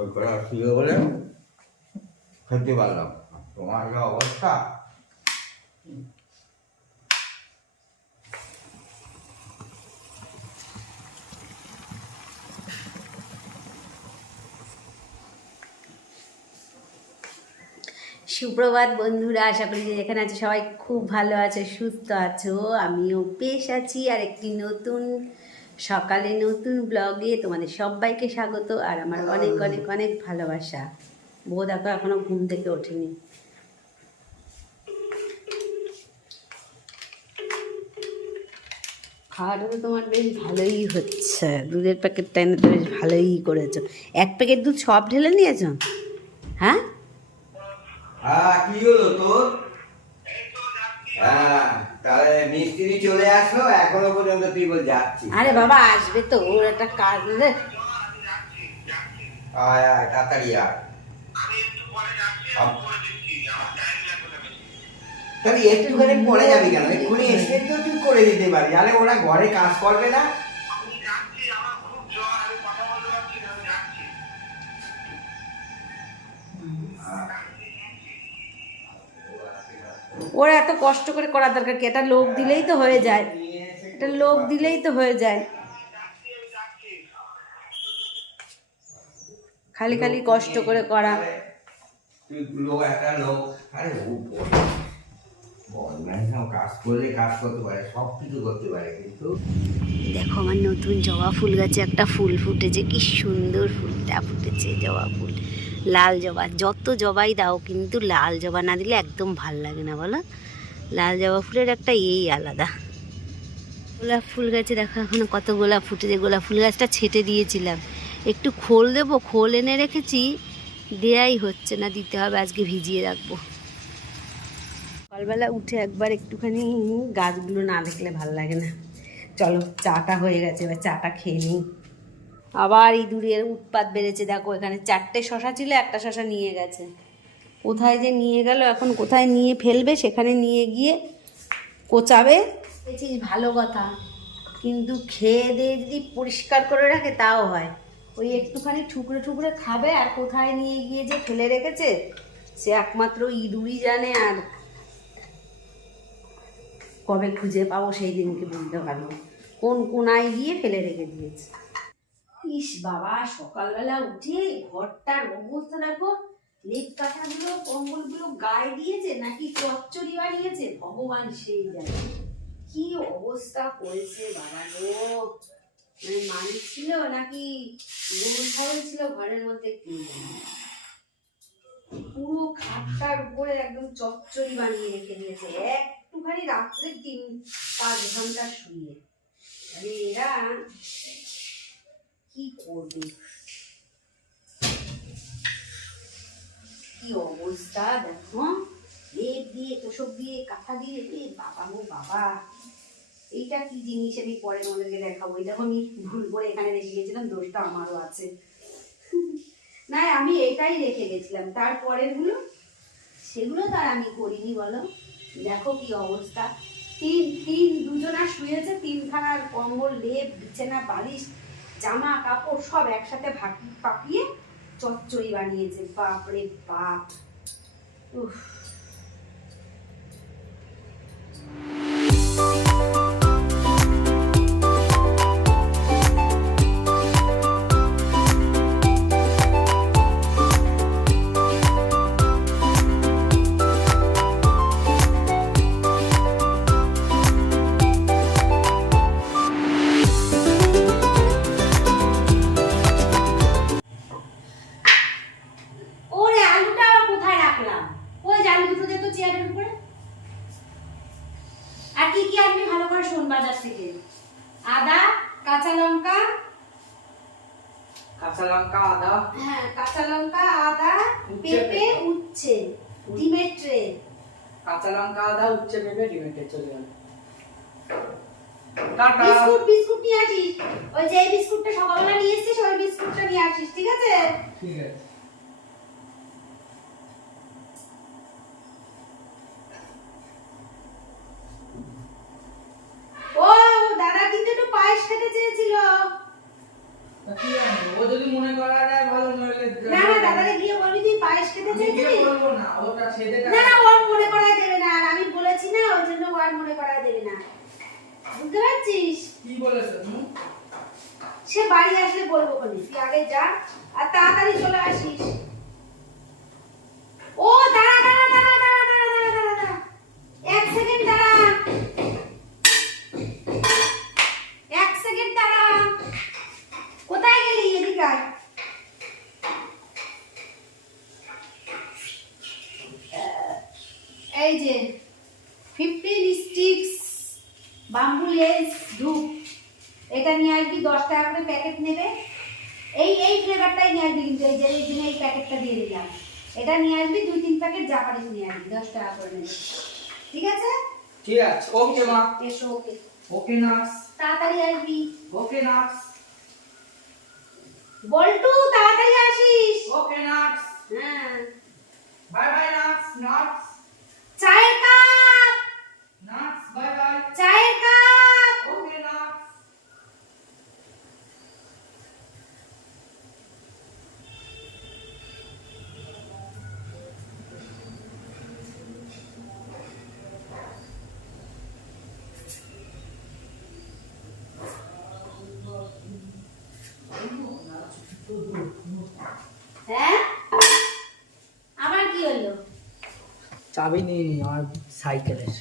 ওই করে ছিল বলে খেতে পারলাম। তোমার যা অবস্থা, সুপ্রভাত বন্ধুরা, আশা করি যে যেখানে আছে সবাই খুব ভালো আছে, সুস্থ আছো। আমিও বেশ আছি। আর একটি নতুন সকালে নতুন ব্লগে তোমাদের সবাইকে স্বাগত আর আমার অনেক অনেক অনেক ভালোবাসা। বউ দেখো এখনো ঘুম থেকে ওঠেনি। খাওয়াটা তো তোমার বেশ ভালোই হচ্ছে, দুধের প্যাকেটটা এনে তো বেশ ভালোই করেছো। এক প্যাকেট দুধ সব ঢেলে নিয়েছো? হ্যাঁ, কি হলো তোর? হ্যাঁ, তাহলে মিস্ত্রি চলে আসলো, এখনো পর্যন্ত তুই বল যাচ্ছি। আরে বাবা আসবে তো, ওর একটা কাজ রে। আয় আয় তাড়াতাড়ি আয়। তাহলে একটুখানি পরে যাবি কেন? এক্ষুনি এসে তো তুই করে দিতে পারি, আরে ওরা ঘরে কাজ করবে না? ওরা এত কষ্ট করে করার দরকার কি? একটা লোক দিলেই তো হয়ে যায়, একটা লোক দিলেই তো হয়ে যায়। খালি খালি কষ্ট করে করা। লোক একটা লোক, আরে ও কাজ করলে কাজ করতে পারে, সব কিছু করতে পারে, কিন্তু দেখো আমার নতুন জবা ফুল গাছে একটা ফুল ফুটেছে, কি সুন্দর ফুলটা ফুটেছে, জবা ফুল, লাল জবা। যত জবাই দাও কিন্তু লাল জবা না দিলে একদম ভাল লাগে না, বলো? লাল জবা ফুলের একটা এই আলাদা। গোলাপ ফুল গাছে দেখো এখনো কত গোলাপ ফুটেছে। গোলাপ ফুল গাছটা ছেটে দিয়েছিলাম, একটু খোল দেবো, খোল এনে রেখেছি, দেয়াই হচ্ছে না, দিতে হবে, আজকে ভিজিয়ে রাখবো। সকালবেলা উঠে একবার একটুখানি গাছগুলো না দেখলে ভাল লাগে না। চলো, চাটা হয়ে গেছে, এবার চাটা খেয়ে নিই। আবার ইঁদুরের উৎপাত বেড়েছে, দেখো এখানে 4টে শশা ছিল, একটা শশা নিয়ে গেছে। কোথায় যে নিয়ে গেল, এখন কোথায় নিয়ে ফেলবে, সেখানে নিয়ে গিয়ে কোচাবে। দেখছিস, ভালো কথা, কিন্তু খেয়ে দিয়ে যদি পরিষ্কার করে রাখে তাও হয়। ওই একটুখানি ঠুকরে ঠুকরে খাবে, আর কোথায় নিয়ে গিয়ে যে ফেলে রেখেছে সে একমাত্র ইঁদুরই জানে। আর কবে খুঁজে পাবো সেই দিনকে বুঝতে পারবো কোন কোনায় গিয়ে ফেলে রেখে দিয়েছে। ইস বাবা, সকালবেলা উঠে ঘরটার অবস্থা দেখো। লেপ কাঁথাগুলো কম্বলগুলো গায়ে দিয়েছে নাকি চচ্চড়ি বানিয়েছে, ভগবান সেই জানে কি অবস্থা করেছে বাবা গো। মানে মানুষ ছিল নাকি গরু ছাগল ছিল ঘরের মধ্যে, কি জানে। পুরো খাটটার উপরে একদম চচ্চড়ি বানিয়ে রেখে দিয়েছে, একটুখানি রাত্রে 3-5 ঘন্টা শুয়ে। আরে এরা কি করবে, কি অবস্থা দেখো। লেপ দিয়ে, তোষক দিয়ে, কাঁথা দিয়ে, বাবা গো বাবা। এইটা কি জিনিস আমি পরে তোমাদেরকে দেখাবো। এই দেখো আমি ভুল করে এখানে রেখে গেছিলাম, দোষটা আমারও আছে। না, আমি এটাই রেখে গেছিলাম, তারপরের গুলো সেগুলো তো আর আমি করিনি, বলো। দেখো কি অবস্থা। দুজনা শুয়েছে, 3খানার কম্বল, লেপ, বিছানা, বালিশ, জামা কাপড় সব একসাথে পাপিয়ে চচ্চড়ি বানিয়েছে। বাপরে বাপ, উফ। বাজার থেকে আদা, কাঁচা লঙ্কা, আদা, হ্যাঁ কাঁচা লঙ্কা, আদা, পেঁপে, উচ্ছে, ডিমের ট্রে। কাঁচা লঙ্কা, আদা, উচ্ছে, পেঁপে, ডিমের ট্রে চলে গেল। বিস্কুট নিয়ে আসিস, ওই যে বিস্কুটটা সকালবেলা নিয়ে এসেছিস, ওই বিস্কুটটা নিয়ে আসিস, ঠিক আছে? ঠিক আছে। ও দাদা কিন্তু একটু পায়েস খেতে চেয়েছিল। ও যদি মনে করা যায় ভালো, নইলে না না দাদারে গিয়ে বলবি তুই পায়েস খেতে আমি গিয়ে চাইছিস। বলবো না, ওটা ছেদে না না ওর মনে করাই দেবে না, আর আমি বলেছি না ওই জন্য ওর মনে করাই দেবে না, বুঝতে পারছিস? কি বলেছো তুমি? সে বাড়ি আসলে বলবো বলি, তুই আগে যা আর তাড়াতাড়ি চলে আসিস। ও দাঁড়া দাঁড়া দাঁড়া দাঁড়া দাঁড়া দাঁড়া দাঁড়া দাঁড়া, এক সেকেন্ড দাঁড়া, এক সেকেন্ড দাঁড়া, কোথায় গেলি? এদিকে আয়। এই যে 15 স্টিক্স বাম্বু লেস ধূপ, এটা নিয়ে আসবি, 10 টাকা করে প্যাকেট নেবে। এই ফ্লেভারটাই নিয়ে আসবি, কিন্তু এই যে এই দিনে এই প্যাকেটটা দিয়ে দিলাম, এটা নিয়ে আসবি, 2-3 প্যাকেট জাপানিজ নিয়ে আসবি, 10 টাকা করে নেবে, ঠিক আছে? ঠিক আছে, ওকে মা। এসো, ওকে, ওকে নার্স। তাড়াতাড়ি আসবি। ওকে নার্স। বল্টু তাড়াতাড়ি আসিস। ওকে নার্স। হ্যাঁ, বাই বাই নার্স। নার্স। চায়ের কাপ, নার্স বাই বাই। চায়ের কাপ। ওকে নার্স। হ্যাঁ, আমার কি হলো? চাবি নিয়ে নি আমার সাইকেলের।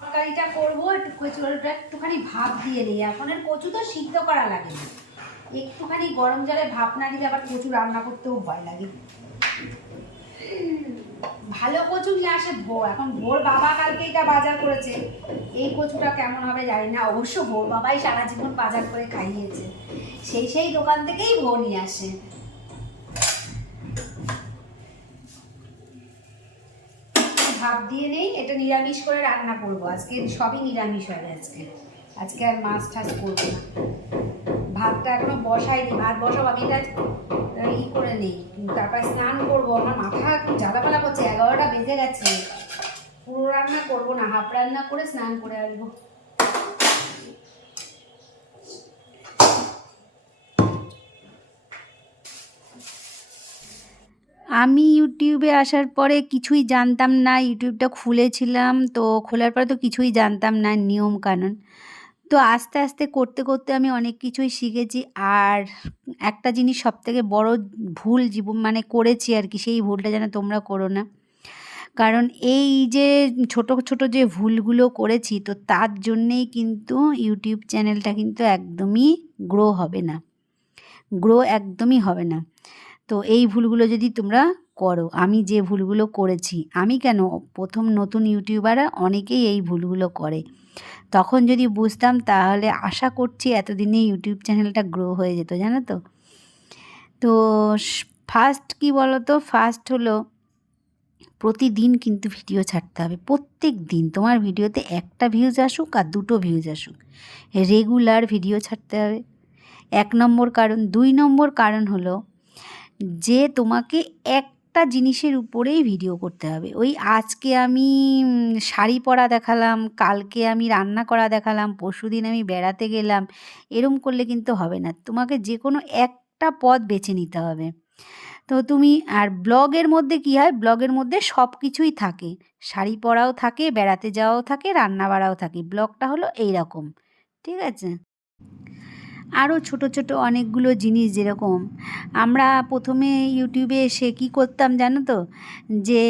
তরকারিটা করবো, একটু কচুটা একটুখানি ভাপ দিয়ে দিই, এখন এর কচু তো সিদ্ধ করা লাগে না, একটুখানি গরম জলে ভাপ না দিলে আবার কচু রান্না করতেও ভয় লাগে। ভালো কচু নিয়ে আসে ভোর, এখন ভোর বাবা কালকে এটা বাজার করেছে, এই কচুটা কেমন হবে জানি না, অবশ্য ভোর বাবাই সারা জীবন বাজার করে খাইয়েছে, সেই দোকান থেকেই ভোর নিয়ে আসে। ভাপ দিয়ে নেই, এটা নিরামিষ করে রান্না করব আজকে, সবই নিরামিষ হবে আজকে আর মাছ টাছ করবো না। ভাতটা এখনো বসাইনি, ভাত বসাবো, আমি এটা করে নেই, তারপর স্নান করবো, আমার মাথা জ্বালাপালা করছে, 11টা বেজে গেছে, পুরো রান্না করবো না, হাফ রান্না করে স্নান করে আসবো। আমি ইউটিউবে আসার পরে কিছুই জানতাম না, ইউটিউবটা খুলেছিলাম তো, খোলার পরে তো কিছুই জানতাম না নিয়ম কানুন, তো আস্তে আস্তে করতে করতে আমি অনেক কিছুই শিখেছি। আর একটা জিনিস সবথেকে বড় ভুল জীবন মানে করেছি আর কি, সেই ভুলটা যেন তোমরা করো না, কারণ এই যে ছোট ছোট যে ভুলগুলো করেছি, তো তার জন্যেই কিন্তু ইউটিউব চ্যানেলটা কিন্তু একদমই গ্রো হবে না, একদমই হবে না। তো এই ভুলগুলো যদি তোমরা করো, আমি যে ভুলগুলো করেছি, আমি কেন, প্রথম নতুন ইউটিউবাররা অনেকেই এই ভুলগুলো করে, তখন যদি বুঝতাম তাহলে আশা করছি এতদিনে ইউটিউব চ্যানেলটা গ্রো হয়ে যেত, জানো তো। তো ফার্স্ট কি বলো তো, ফার্স্ট হলো প্রতিদিন কিন্তু ভিডিও ছাড়তে হবে, প্রত্যেক দিন তোমার ভিডিওতে 1টা ভিউজ আসুক আর 2টো ভিউজ আসুক, রেগুলার ভিডিও ছাড়তে হবে, 1 নম্বর কারণ। 2 নম্বর কারণ হলো যে তোমাকে একটা জিনিসের উপরেই ভিডিও করতে হবে। ওই আজকে আমি শাড়ি পরা দেখালাম, কালকে আমি রান্না করা দেখালাম, পরশুদিন আমি বেড়াতে গেলাম, এরম করলে কিন্তু হবে না, তোমাকে যে কোনো একটা পথ বেছে নিতে হবে। তো তুমি, আর ব্লগের মধ্যে কী হয়, ব্লগের মধ্যে সব কিছুই থাকে, শাড়ি পরাও থাকে, বেড়াতে যাওয়াও থাকে, রান্না বাড়াও থাকে, ব্লগটা হলো এই রকম, ঠিক আছে। আরও ছোট ছোট অনেকগুলো জিনিস, যেরকম আমরা প্রথমে ইউটিউবে এসে কী করতাম জানো তো, যে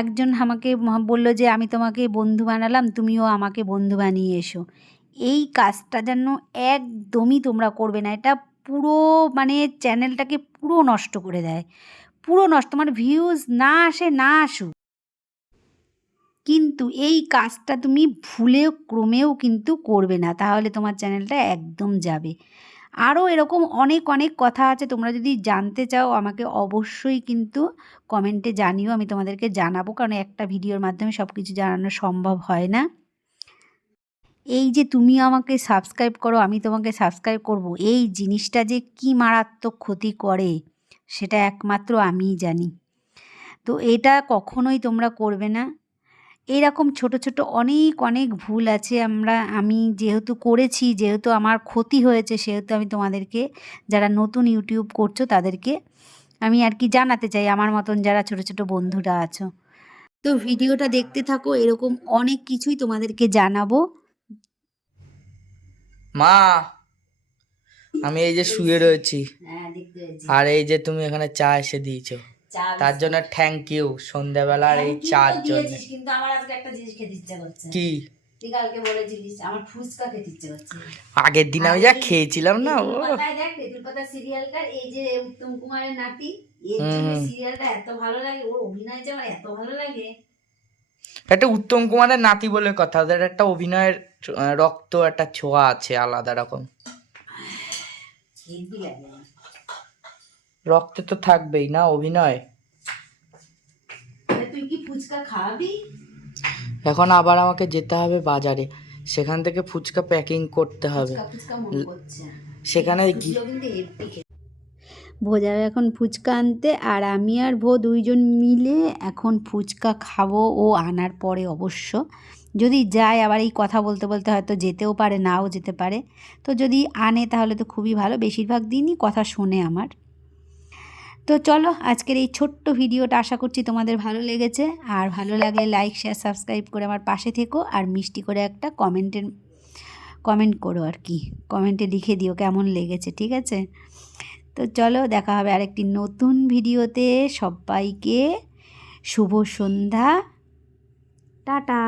একজন আমাকে বলল যে আমি তোমাকে বন্ধু বানালাম, তুমিও আমাকে বন্ধু বানিয়ে এসো, এই কাজটা যেন একদমই তোমরা করবে না, এটা পুরো মানে চ্যানেলটাকে পুরো নষ্ট করে দেয়, পুরো নষ্ট, মানে ভিউজ না আসে না আসুক, কিন্তু এই কাজটা তুমি ভুলেও ক্রমেও কিন্তু করবে না, তাহলে তোমার চ্যানেলটা একদম যাবে। আরও এরকম অনেক অনেক কথা আছে, তোমরা যদি জানতে চাও আমাকে অবশ্যই কিন্তু কমেন্টে জানিও, আমি তোমাদেরকে জানাবো, কারণ একটা ভিডিওর মাধ্যমে সব কিছু জানানো সম্ভব হয় না। এই যে তুমি আমাকে সাবস্ক্রাইব করো, আমি তোমাকে সাবস্ক্রাইব করব, এই জিনিসটা যে কি মারাত্মক ক্ষতি করে সেটা একমাত্র আমিই জানি। তো এটা কখনোই তোমরা করবে না, এইরকম ছোট ছোট অনেক অনেক ভুল আছে আমি যেহেতু করেছি, যেহেতু আমার ক্ষতি হয়েছে, সেহেতু আমি তোমাদেরকে, যারা নতুন ইউটিউব করছো তাদেরকে আমি আর কি জানাতে চাই, আমার মতন যারা ছোট ছোট বন্ধুরা আছো। তো ভিডিওটা দেখতে থাকো, এরকম অনেক কিছুই তোমাদেরকে জানাবো। মা, আমি এই যে শুয়ে রয়েছি, হ্যাঁ, দেখতে পেয়েছি। আর এই যে তুমি এখানে চা এসে দিয়েছো, তার জন্য থ্যাংক ইউ। সন্ধ্যাবেলার এই চার জন্য। কিন্তু আমার আজকে একটা জিনিস খেতে ইচ্ছা করছে। কি? তুই কালকে বলেছিলিস আমার ফুচকা খেতে ইচ্ছে করছে। আগের দিন আমি যা খেয়েছিলাম না, ও দেখ তেঁতুল পাতা সিরিয়ালটা, এই যে উত্তম কুমারের নাতি, এর জন্য সিরিয়ালটা এত ভালো লাগে, ওর অভিনয় যে আমার এত ভালো লাগে। একটা উত্তম কুমারের নাতি বলে কথা, ওদের একটা অভিনয়ের রক্ত একটা ছোঁয়া আছে আলাদা রকম। হেভি লাগে। রক্তে তো থাকবেই না অভিনয়। তুই কি ফুচকা খাওয়াবি? এখন আবার আমাকে যেতে হবে বাজারে, সেখান থেকে ফুচকা প্যাকিং করতে হবে। ফুচকা মনে করছে সেখানে ভো যাবে এখন ফুচকা আনতে, আর আমি আর ভো দুইজন মিলে এখন ফুচকা খাবো। ও আনার পরে অবশ্য যদি যায়, আবার এই কথা বলতে বলতে হয়তো যেতেও পারে, নাও যেতে পারে। তো যদি আনে তাহলে তো খুবই ভালো, বেশিরভাগ দিনই কথা শোনে আমার। তো চলো, আজকের এই ছোট্ট ভিডিওটা আশা করছি তোমাদের ভালো লেগেছে, আর ভালো লাগলে লাইক শেয়ার সাবস্ক্রাইব করে আমার পাশে থেকো, আর মিষ্টি করে একটা কমেন্ট করো, আর কি কমেন্টে লিখে দিও কেমন লেগেছে, ঠিক আছে? তো চলো, দেখা হবে আরেকটি নতুন ভিডিওতে। সবাইকে শুভ সন্ধ্যা, টাটা।